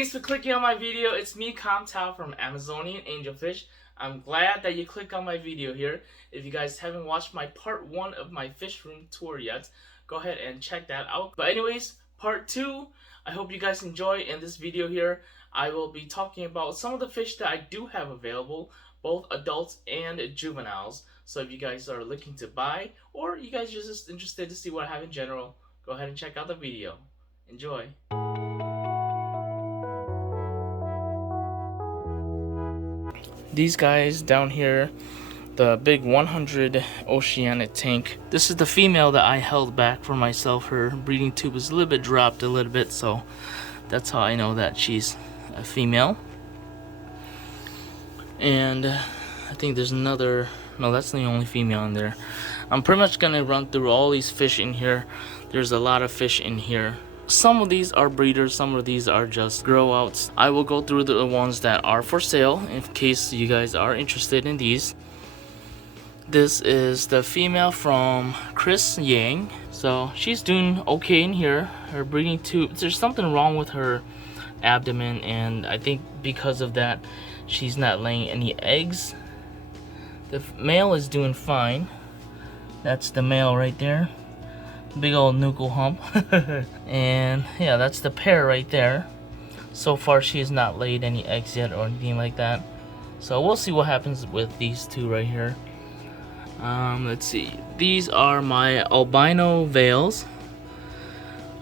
thanks for clicking on my video. It's me, Tao from Amazonian Angelfish. I'm glad that you clicked on my video here. If you guys haven't watched my part 1 of my fish room tour yet, go ahead and check that out. But anyways, part 2, I hope you guys enjoy. In this video here, I will be talking about some of the fish that I do have available, both adults and juveniles. So if you guys are looking to buy, or you guys are just interested to see what I have in general, go ahead and check out the video. Enjoy. These guys down here, the big 100 oceanic tank. This is the female that I held back for myself. Her breeding tube was a little bit dropped a little bit, so that's how I know that she's a female. And I think there's another, no, that's the only female in there. I'm pretty much gonna run through all these fish in here. There's a lot of fish in here. Some of these are breeders, some of these are just grow outs. I will go through the ones that are for sale in case you guys are interested in these. This is the female from Chris Yang. So she's doing okay in here. Her breeding tube, there's something wrong with her abdomen, and I think because of that she's not laying any eggs. The male is doing fine. That's the male right there. Big old nuchal hump. And yeah, that's the pair right there. So far she has not laid any eggs yet or anything like that, so we'll see what happens with these two right here. Let's see, these are my albino veils.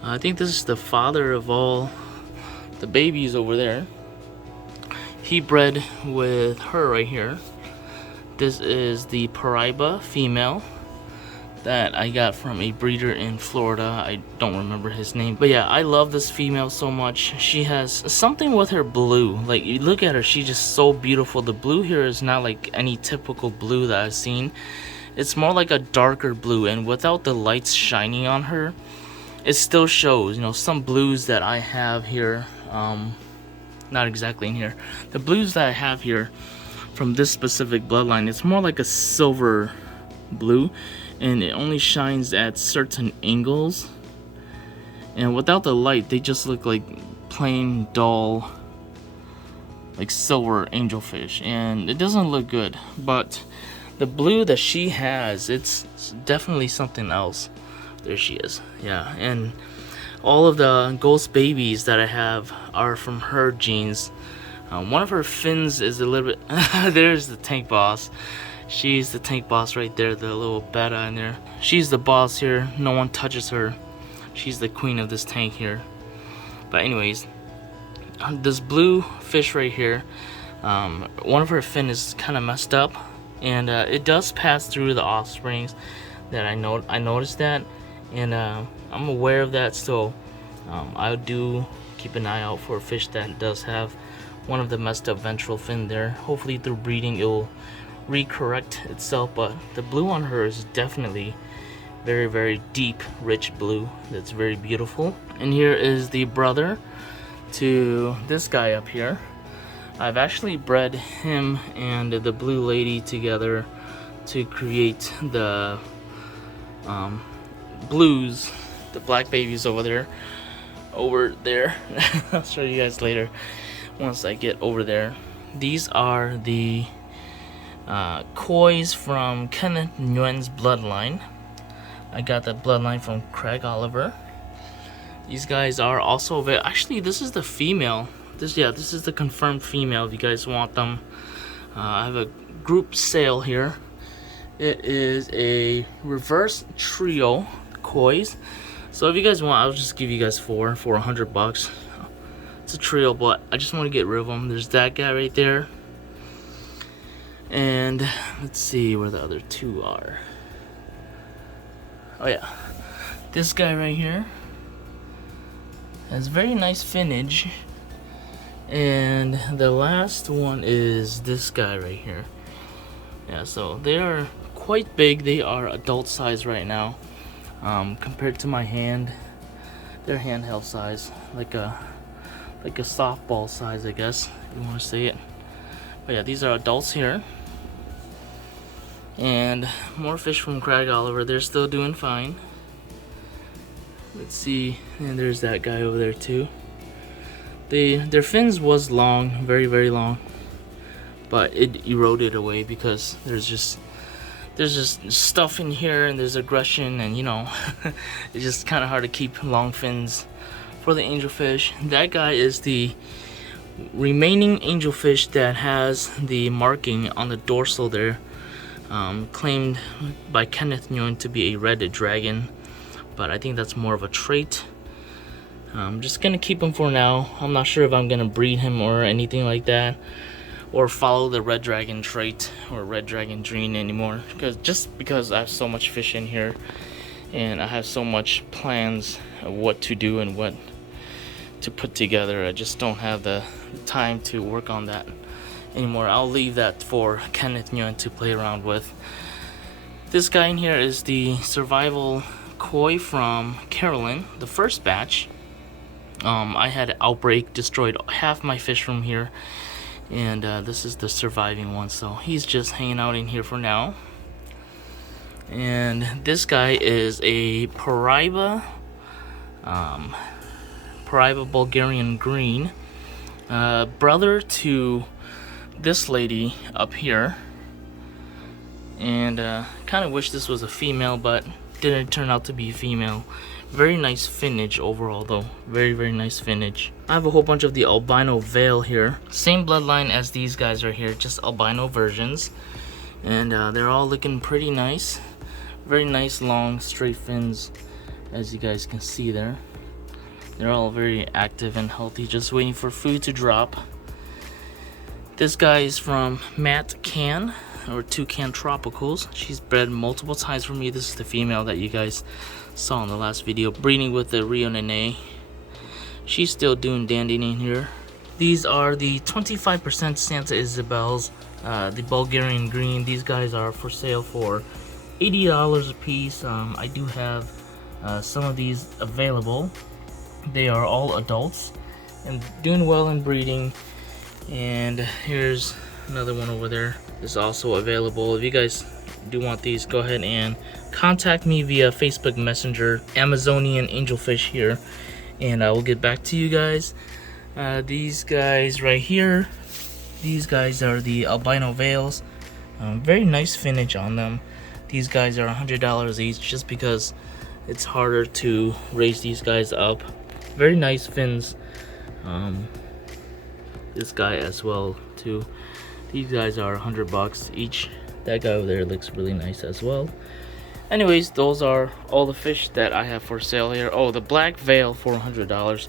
I think this is the father of all the babies over there. He bred with her right here. This is the Paraiba female that I got from a breeder in Florida. I don't remember his name, but yeah, I love this female so much. She has something with her blue. Like, you look at her, she's just so beautiful. The blue here is not like any typical blue that I've seen. It's more like a darker blue, and without the lights shining on her, it still shows. You know, some blues that I have here, not exactly in here, the blues that I have here from this specific bloodline, it's more like a silver blue, and it only shines at certain angles, and without the light they just look like plain dull, like silver angelfish, and it doesn't look good. But the blue that she has, it's definitely something else. There she is. Yeah, and all of the ghost babies that I have are from her genes. One of her fins is a little bit there's the tank boss. She's the tank boss right there, the little betta in there. She's the boss here. No one touches her. She's the queen of this tank here. But anyways, this blue fish right here, one of her fin is kind of messed up, and it does pass through the offsprings. That I noticed that, and I'm aware of that. So I do keep an eye out for a fish that does have one of the messed up ventral fin there. Hopefully through breeding it will recorrect itself, but the blue on her is definitely very, very deep, rich blue. That's very beautiful. And here is the brother to this guy up here. I've actually bred him and the blue lady together to create the blues, the black babies over there. I'll show you guys later once I get over there. These are the kois from Kenneth Nguyen's bloodline. I got that bloodline from Craig Oliver. These guys are also actually, this is the female. This is the confirmed female if you guys want them. I have a group sale here. It is a reverse trio kois. So if you guys want, I'll just give you guys four for $100. It's a trio, but I just want to get rid of them. There's that guy right there. And let's see where the other two are. Oh yeah, this guy right here has very nice finnage, and the last one is this guy right here. Yeah, so they are quite big. They are adult size right now. Compared to my hand, they're handheld size, like a softball size, I guess, if you want to say it. But yeah, these are adults here. And more fish from Craig Oliver. They're still doing fine. Let's see, and there's that guy over there too. Their fins was long, very very long, but it eroded away because there's just stuff in here, and there's aggression, and you know, it's just kind of hard to keep long fins for the angelfish. That guy is the remaining angelfish that has the marking on the dorsal there, claimed by Kenneth Nguyen to be a red dragon, but I think that's more of a trait. I'm just gonna keep him for now. I'm not sure if I'm gonna breed him or anything like that, or follow the red dragon trait or red dragon gene anymore, because I have so much fish in here and I have so much plans of what to do and what to put together. I just don't have the time to work on that anymore. I'll leave that for Kenneth Nguyen to play around with. This guy in here is the survival koi from Carolyn, the first batch. I had an outbreak, destroyed half my fish from here, and this is the surviving one, so he's just hanging out in here for now. And this guy is a Paraiba, Paraiba Bulgarian green, brother to this lady up here, and kind of wish this was a female, but didn't turn out to be a female. Very nice finnage overall though, very very nice finnage. I have a whole bunch of the albino veil here, same bloodline as these guys are here, just albino versions, and they're all looking pretty nice. Very nice long straight fins, as you guys can see there. They're all very active and healthy, just waiting for food to drop. This guy is from Matt Can, or Toucan Tropicals. She's bred multiple times for me. This is the female that you guys saw in the last video, breeding with the Rio Nene. She's still doing dandy in here. These are the 25% Santa Isabels, the Bulgarian green. These guys are for sale for $80 a piece. I do have some of these available. They are all adults and doing well in breeding. And here's another one over there. Is also available. If you guys do want these, go ahead and contact me via Facebook Messenger, Amazonian Angelfish here, and I will get back to you guys. These guys right here, these guys are the albino veils. Very nice finnage on them. These guys are $100 each, just because it's harder to raise these guys up. Very nice fins. This guy as well too. These guys are $100 each. That guy over there looks really nice as well. Anyways, those are all the fish that I have for sale here. Oh, the black veil for $100.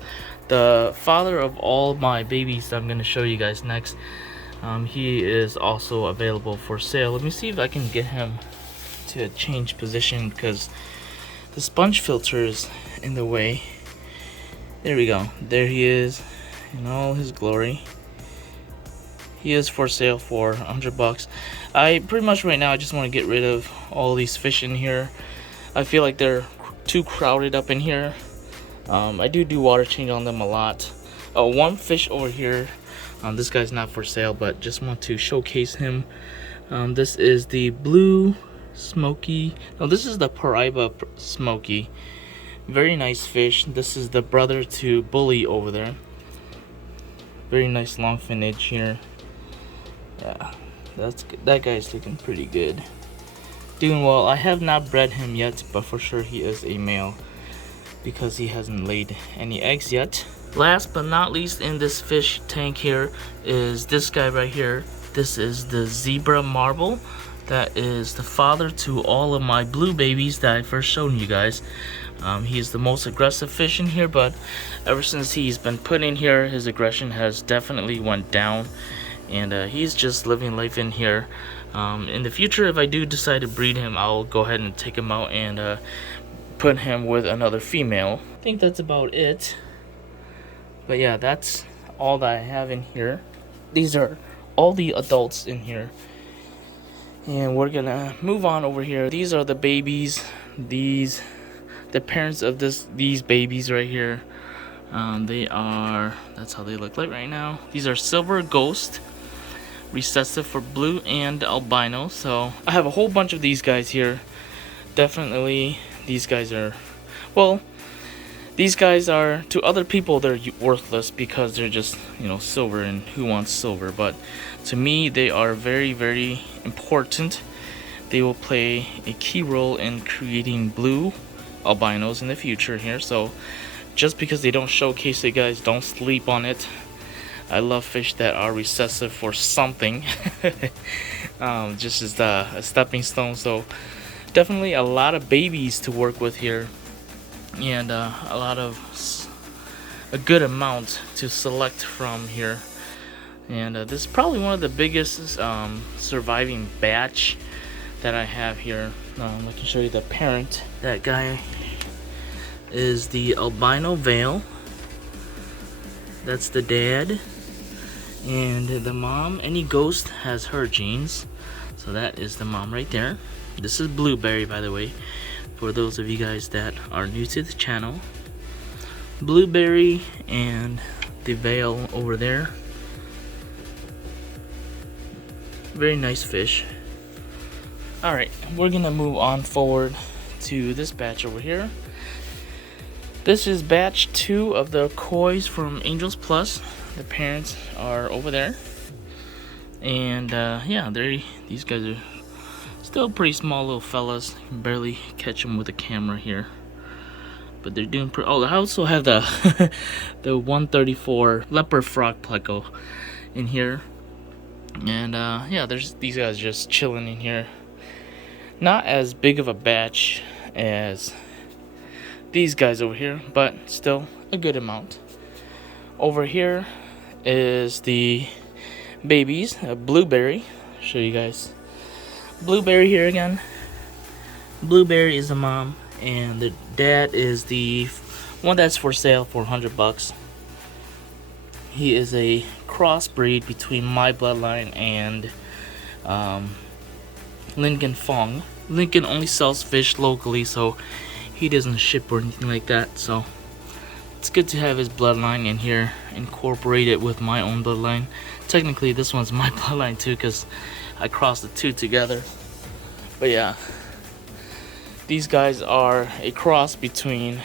The father of all my babies that I'm going to show you guys next, he is also available for sale. Let me see if I can get him to change position, because the sponge filter is in the way. There we go. There he is in all his glory. He is for sale for $100. I pretty much right now I just want to get rid of all these fish in here. I feel like they're too crowded up in here. I do water change on them a lot. One fish over here, this guy's not for sale, but just want to showcase him. This is the blue smoky. No, this is the Paraiba smoky. Very nice fish. This is the brother to Bully over there. Very nice long finnage here. Yeah, that guy's looking pretty good. Doing well. I have not bred him yet, but for sure he is a male, because he hasn't laid any eggs yet. Last but not least in this fish tank here is this guy right here. This is the zebra marble. That is the father to all of my blue babies that I first showed you guys. He is the most aggressive fish in here, but ever since he's been put in here, his aggression has definitely went down, and he's just living life in here. In the future, if I do decide to breed him, I'll go ahead and take him out and put him with another female. I think that's about it. But yeah, that's all that I have in here. These are all the adults in here. And we're gonna move on over here. These are the babies. The parents of these babies right here. That's how they look like right now. These are silver ghost, recessive for blue and albino. So I have a whole bunch of these guys here. Definitely these guys are, well, These guys are, to other people, they're worthless because they're just, you know, silver, and who wants silver? But to me, they are very, very important. They will play a key role in creating blue albinos in the future here. So just because they don't showcase it, guys, don't sleep on it. I love fish that are recessive for something. Just as a stepping stone. So definitely a lot of babies to work with here, and a good amount to select from here. And this is probably one of the biggest surviving batch that I have here. I can show you the parent. That guy is the albino veil. That's the dad. And the mom, any ghost has her genes. So that is the mom right there. This is Blueberry, by the way, for those of you guys that are new to the channel. Blueberry and the veil over there. Very nice fish. Alright, we're gonna move on forward to this batch over here. This is batch 2 of the koi's from Angels Plus. The parents are over there. And yeah, these guys are still pretty small little fellas. You can barely catch them with a camera here. But they're doing pretty. Oh, I also have the the 134 leopard frog pleco in here. And yeah, there's these guys just chilling in here. Not as big of a batch as these guys over here, but still a good amount. Over here is the babies, a Blueberry. Show you guys. Blueberry here again. Blueberry is the mom, and the dad is the one that's for sale for $100. He is a crossbreed between my bloodline and Lincoln Fong. Lincoln only sells fish locally, so he doesn't ship or anything like that. So it's good to have his bloodline in here, incorporate it with my own bloodline. Technically, this one's my bloodline too, because I crossed the two together. But yeah, these guys are a cross between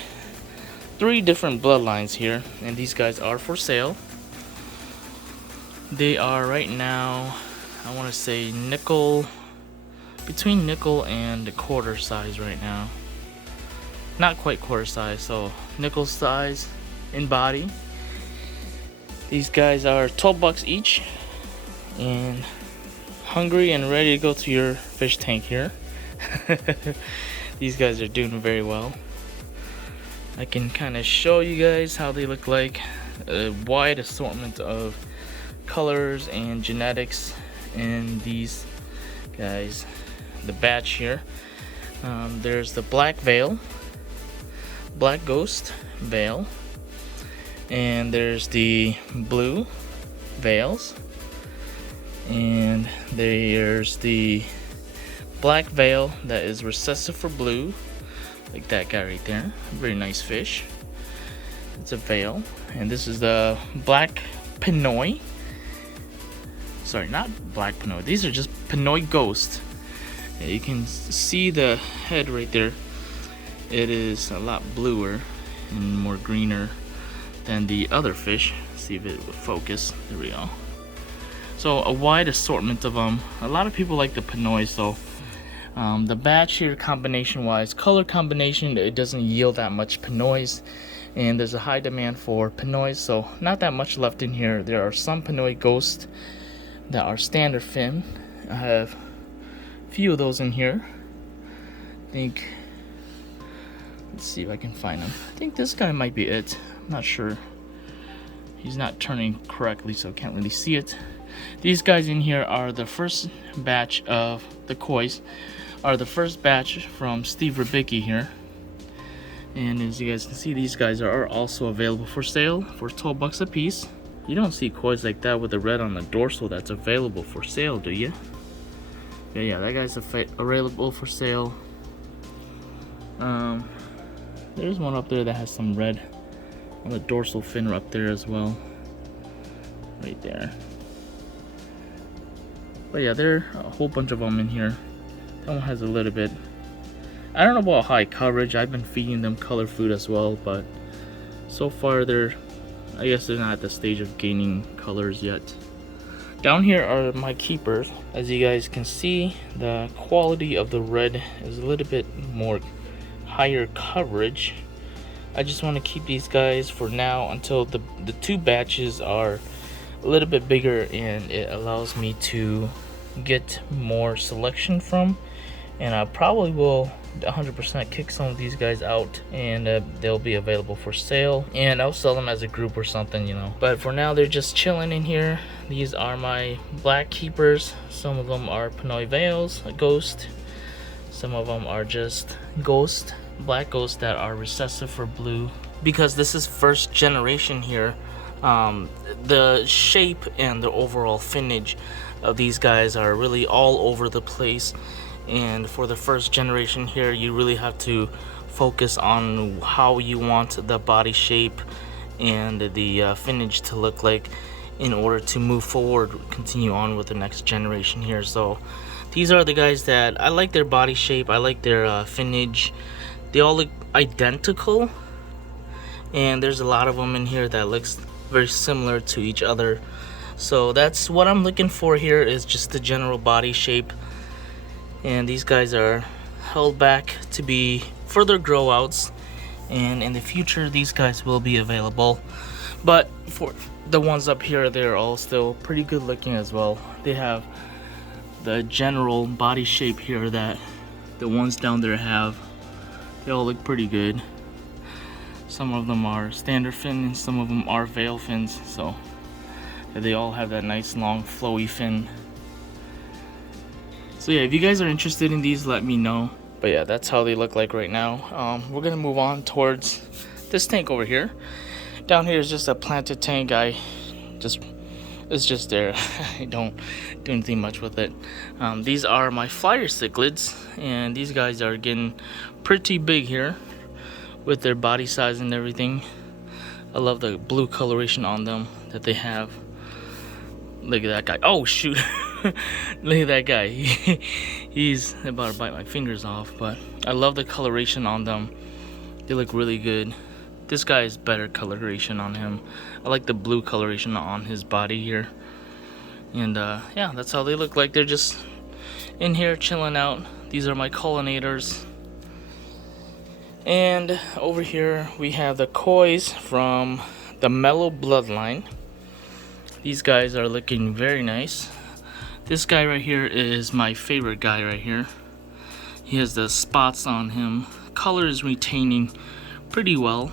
3 different bloodlines here, and these guys are for sale. They are right now, I want to say nickel, between nickel and a quarter size right now. Not quite quarter size, so nickel size in body. These guys are $12 each, and hungry and ready to go to your fish tank here. These guys are doing very well. I can kind of show you guys how they look like. A wide assortment of colors and genetics in these guys. The batch here. There's the black veil, black ghost veil, and there's the blue veils, and there's the black veil that is recessive for blue, like that guy right there. Very nice fish. It's a veil. And this is the black Pinoy. Sorry, not black Pinoy. These are just Pinoy ghost. Yeah, you can see the head right there. It is a lot bluer and more greener than the other fish. See if it will focus. There we go. So a wide assortment of them. A lot of people like the Pinoy, so the batch here, combination wise, color combination, it doesn't yield that much Pinoys, and there's a high demand for Pinoys, so not that much left in here. There are some Pinoy ghosts that are standard fin. I have a few of those in here. I think, let's see if I can find them. I think this guy might be it. I'm not sure. He's not turning correctly, so I can't really see it. These guys in here are the first batch of the koi's, are the first batch from Steve Ribicki here. And as you guys can see, these guys are also available for sale for $12 a piece. You don't see koi's like that with the red on the dorsal that's available for sale, do you? Yeah, that guy's available for sale. There's one up there that has some red on the dorsal fin up there as well. Right there. But yeah, there are a whole bunch of them in here. That one has a little bit. I don't know about high coverage. I've been feeding them color food as well, but So far I guess they're not at the stage of gaining colors yet. Down here are my keepers. As you guys can see, the quality of the red is a little bit more higher coverage. I just want to keep these guys for now until the two batches are a little bit bigger and it allows me to get more selection from. And I probably will 100% kick some of these guys out, and they'll be available for sale, and I'll sell them as a group or something, you know. But for now, they're just chilling in here. These are my black keepers. Some of them are Pinoy veils, a ghost. Some of them are just ghost, black ghosts that are recessive for blue. Because this is first generation here, the shape and the overall finnage of these guys are really all over the place. And for the first generation here, you really have to focus on how you want the body shape and the finnage to look like in order to move forward, continue on with the next generation here. So these are the guys that I like their body shape, I like their finnage. They all look identical, and there's a lot of them in here that looks very similar to each other. So that's what I'm looking for here, is just the general body shape. And these guys are held back to be further grow outs, and in the future these guys will be available. But for the ones up here, they're all still pretty good looking as well. They have the general body shape here that the ones down there have. They all look pretty good. Some of them are standard fin and some of them are veil fins, so they all have that nice long flowy fin. So yeah, if you guys are interested in these, let me know. But yeah, that's how they look like right now. We're gonna move on towards this tank over here. Down here is just a planted tank. It's just there. I don't do anything much with it. These are my flyer cichlids, and these guys are getting pretty big here with their body size and everything. I love the blue coloration on them that they have. Look at that guy. Oh shoot. Look at that guy. He's about to bite my fingers off, but I love the coloration on them. They look really good. This guy is better coloration on him. I like the blue coloration on his body here. And yeah, that's how they look like. They're just in here chilling out. These are my collinators. And over here we have the kois from the mellow bloodline. These guys are looking very nice. This guy right here is my favorite guy right here. He has the spots on him. Color is retaining pretty well.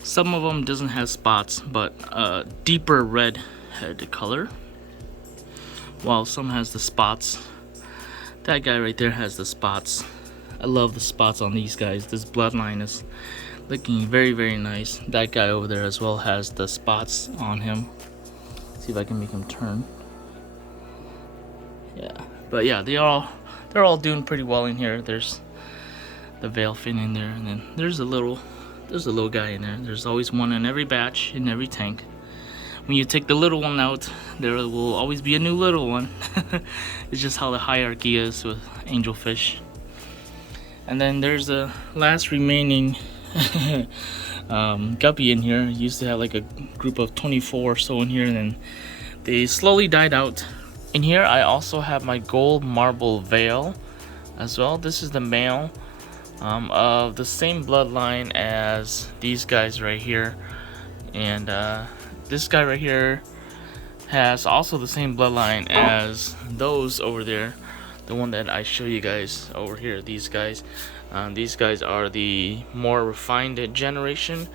Some of them doesn't have spots, but deeper red head color, while some has the spots. That guy right there has the spots. I love the spots on these guys. This bloodline is looking very, very nice. That guy over there as well has the spots on him. See if I can make him turn. Yeah, but yeah, they're all doing pretty well in here. There's the veil fin in there, and then there's a little guy in there. There's always one in every batch, in every tank. When you take the little one out, there will always be a new little one. It's just how the hierarchy is with angelfish. And then there's the last remaining guppy in here. Used to have like a group of 24 or so in here, and then they slowly died out. In here I also have my gold marble veil as well. This is the male of the same bloodline as these guys right here, and this guy right here has also the same bloodline as those over there, the one that I show you guys over here. These guys are the more refined generation.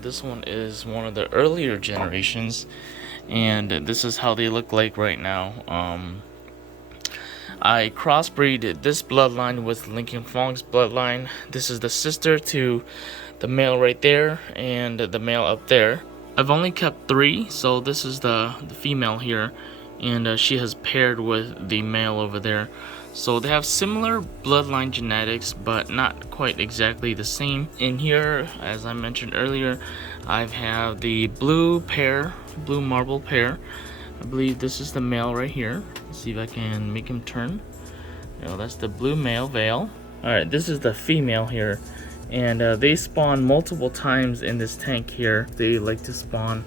This one is one of the earlier generations, and this is how they look like right now. I crossbreed this bloodline with Lincoln Fong's bloodline. This is the sister to the male right there and the male up there. I've only kept 3, so this is the female here, and she has paired with the male over there. So they have similar bloodline genetics, but not quite exactly the same. In here, as I mentioned earlier, I have the blue marble pair. I believe this is the male right here. Let's see if I can make him turn. You know, that's the blue male veil. Alright, this is the female here, and they spawn multiple times in this tank here. They like to spawn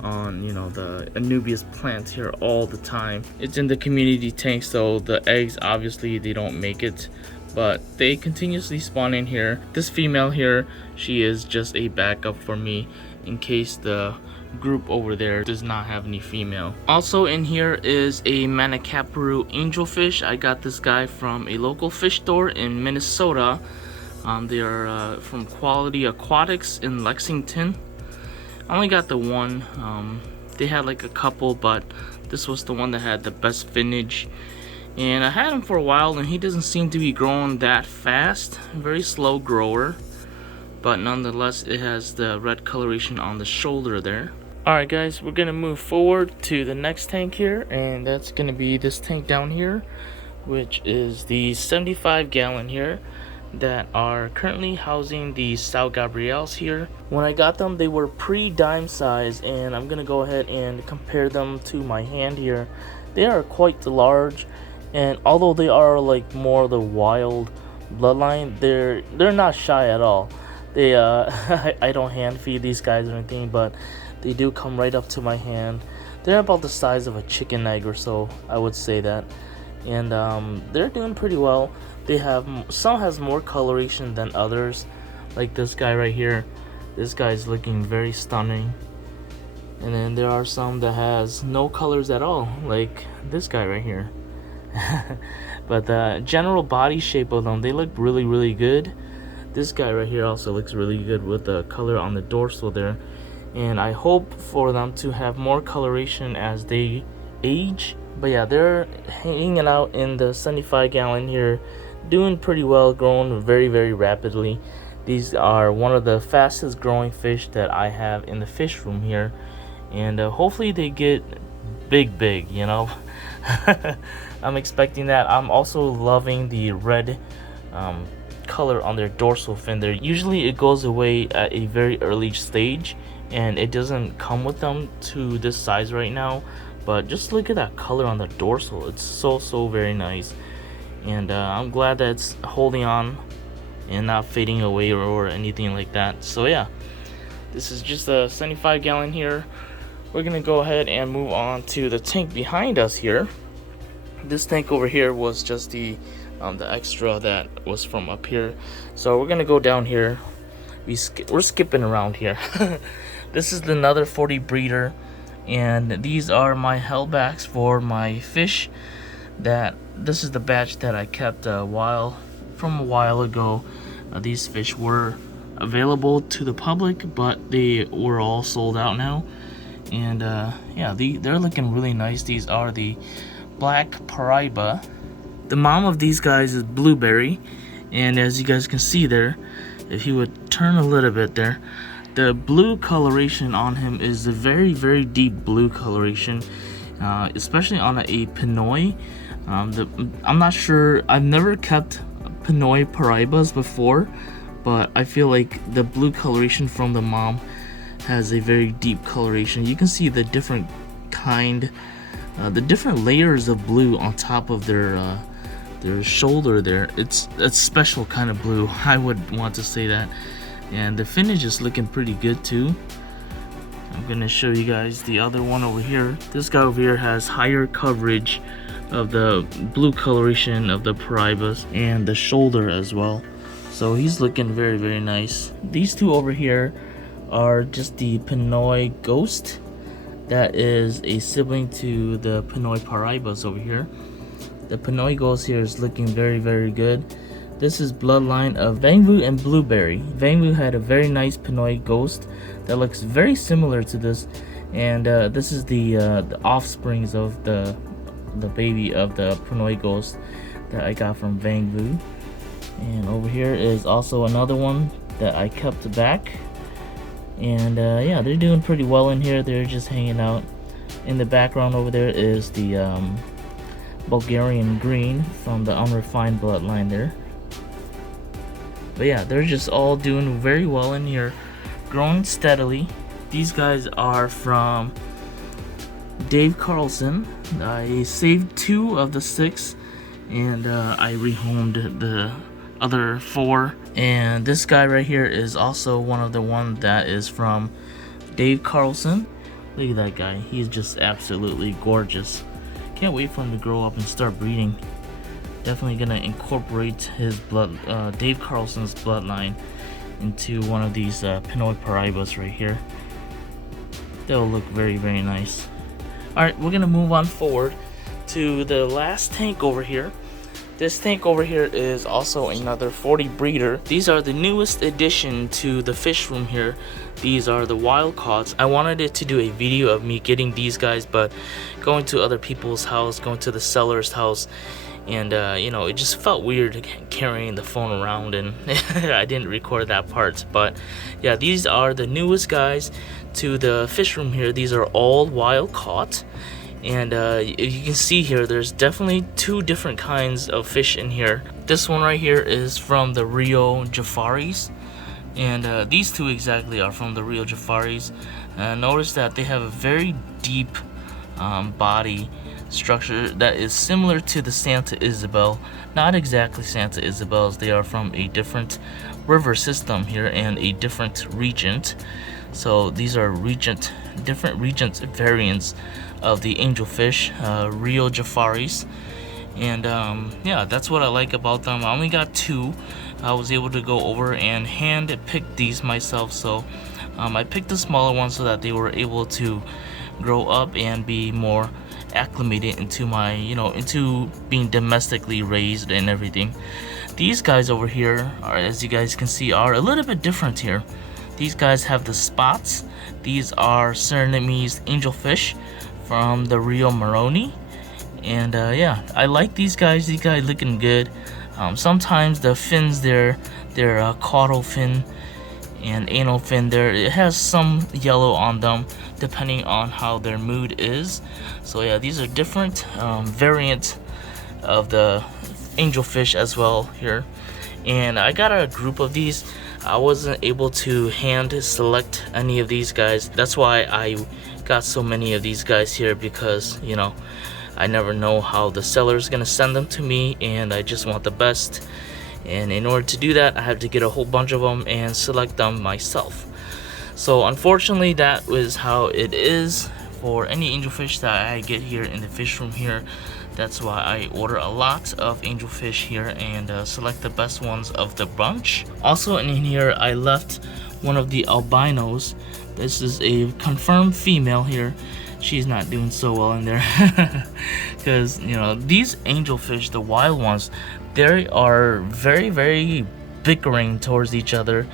on, you know, the Anubias plants here all the time. It's in the community tank, so the eggs obviously they don't make it, but they continuously spawn in here. This female here, she is just a backup for me in case the group over there does not have any female. Also in here is a Manicaparu angelfish. I got this guy from a local fish store in Minnesota. They are from Quality Aquatics in Lexington. I only got the one. They had like a couple, but this was the one that had the best vintage. And I had him for a while, and he doesn't seem to be growing that fast. Very slow grower, but nonetheless, it has the red coloration on the shoulder there. Alright guys, we're gonna move forward to the next tank here, and that's gonna be this tank down here, which is the 75-gallon here that are currently housing the Sao Gabriels here. When I got them, they were pre-dime size, and I'm gonna go ahead and compare them to my hand here. They are quite large, and although they are like more the wild bloodline, they're not shy at all. They I don't hand feed these guys or anything, but they do come right up to my hand. They're about the size of a chicken egg or so, I would say that. And they're doing pretty well. They have, some has more coloration than others, like this guy right here. This guy's looking very stunning. And then there are some that has no colors at all, like this guy right here. But the general body shape of them, they look really good. This guy right here also looks really good with the color on the dorsal there. And I hope for them to have more coloration as they age. But yeah, they're hanging out in the 75-gallon here, doing pretty well, growing very rapidly. These are one of the fastest growing fish that I have in the fish room here, and hopefully they get big, you know. I'm expecting that. I'm also loving the red color on their dorsal fin there. Usually it goes away at a very early stage, and it doesn't come with them to this size right now. But just look at that color on the dorsal. It's so very nice. And I'm glad that it's holding on and not fading away or anything like that. So yeah, this is just a 75-gallon here. We're gonna go ahead and move on to the tank behind us here. This tank over here was just the extra that was from up here. So we're gonna go down here. We're skipping around here. This is another 40 breeder, and these are my hellbacks for my fish. This is the batch that I kept a while ago. These fish were available to the public, but they were all sold out now. And yeah, they're looking really nice. These are the black Paraiba. The mom of these guys is Blueberry, and as you guys can see there, if you would turn a little bit there, the blue coloration on him is a very deep blue coloration, especially on a Pinoy. I'm not sure, I've never kept Pinoy Paraibas before, but I feel like the blue coloration from the mom has a very deep coloration. You can see the different the different layers of blue on top of their shoulder there. It's a special kind of blue, I would want to say that. And the finish is looking pretty good too. I'm gonna show you guys the other one over here. This guy over here has higher coverage of the blue coloration of the Paraibas and the shoulder as well. So he's looking very nice. These two over here are just the Pinoy Ghost. That is a sibling to the Pinoy Paraibas over here. The Pinoy Ghost here is looking very good. This is bloodline of Vangvu and Blueberry. Vangvu had a very nice Pinoy Ghost that looks very similar to this, and this is the offsprings of the baby of the Pinoy Ghost that I got from Vangvu. And over here is also another one that I kept back. And yeah, they're doing pretty well in here. They're just hanging out. In the background over there is the Bulgarian green from the unrefined bloodline there. But yeah, they're just all doing very well in here, growing steadily. These guys are from Dave Carlson. I saved 2 of the 6, and I rehomed the other 4. And this guy right here is also one of the one that is from Dave Carlson. Look at that guy. He's just absolutely gorgeous. Can't wait for him to grow up and start breeding. Definitely gonna incorporate his Dave Carlson's bloodline into one of these Pinoy Paraibas right here. They'll look very, very nice. Alright, we're gonna move on forward to the last tank over here. This tank over here is also another 40 breeder. These are the newest addition to the fish room here. These are the wild caughts. I wanted it to do a video of me getting these guys, but going to other people's house, going to the seller's house, and you know, it just felt weird carrying the phone around, and I didn't record that part. But yeah, these are the newest guys to the fish room here. These are all wild caught. And you can see here, there's definitely 2 different kinds of fish in here. This one right here is from the Rio Jafaris, and these 2 exactly are from the Rio Jafaris. Notice that they have a very deep body structure that is similar to the Santa Isabel. Not exactly Santa Isabels, they are from a different river system here and a different regent. So these are different regent variants of the angelfish, Rio Jafaris. And yeah, that's what I like about them. I only got 2. I was able to go over and hand pick these myself, so I picked the smaller ones so that they were able to grow up and be more acclimated into my, you know, into being domestically raised and everything. These guys over here are, as you guys can see, are a little bit different here. These guys have the spots. These are Surinamese angelfish from the Rio Maroni. And yeah, I like these guys. These guys looking good. Sometimes the fins, their caudal fin and anal fin there, it has some yellow on them depending on how their mood is. So yeah, these are different variants of the angelfish as well here. And I got a group of these. I wasn't able to hand select any of these guys. That's why I got so many of these guys here, because, you know, I never know how the seller is gonna send them to me, and I just want the best. And in order to do that, I have to get a whole bunch of them and select them myself. So unfortunately, that was how it is for any angelfish that I get here in the fish room here. That's why I order a lot of angelfish here and select the best ones of the bunch. Also in here, I left one of the albinos. This is a confirmed female here. She's not doing so well in there because, you know, these angelfish, the wild ones, they are very, very bickering towards each other,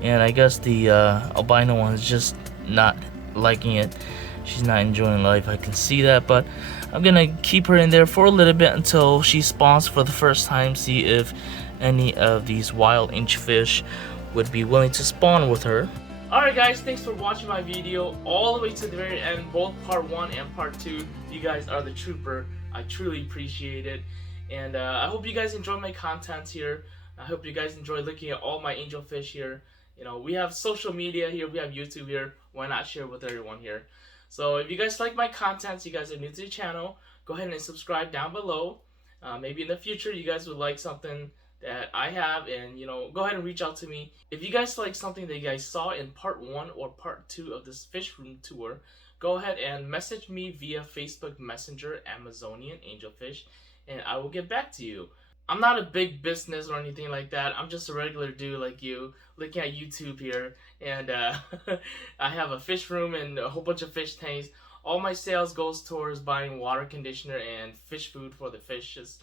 and I guess the albino one is just not liking it. She's not enjoying life, I can see that, but I'm gonna keep her in there for a little bit until she spawns for the first time, see if any of these wild angelfish would be willing to spawn with her. Alright guys, thanks for watching my video all the way to the very end, both part 1 and part 2. You guys are the trooper. I truly appreciate it. And I hope you guys enjoy my content here. I hope you guys enjoy looking at all my angelfish here. You know, we have social media here, we have YouTube here. Why not share with everyone here? So if you guys like my content, you guys are new to the channel, go ahead and subscribe down below. Maybe in the future you guys would like something that I have, and you know, go ahead and reach out to me. If you guys like something that you guys saw in part 1 or part 2 of this fish room tour, go ahead and message me via Facebook Messenger, Amazonian Angelfish, and I will get back to you. I'm not a big business or anything like that. I'm just a regular dude like you, looking at YouTube here, and I have a fish room and a whole bunch of fish tanks. All my sales goes towards buying water conditioner and fish food for the fishes.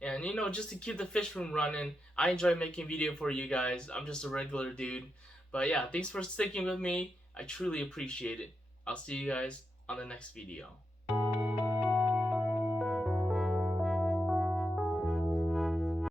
And you know, just to keep the fish room running. I enjoy making video for you guys. I'm just a regular dude. But yeah, thanks for sticking with me. I truly appreciate it. I'll see you guys on the next video.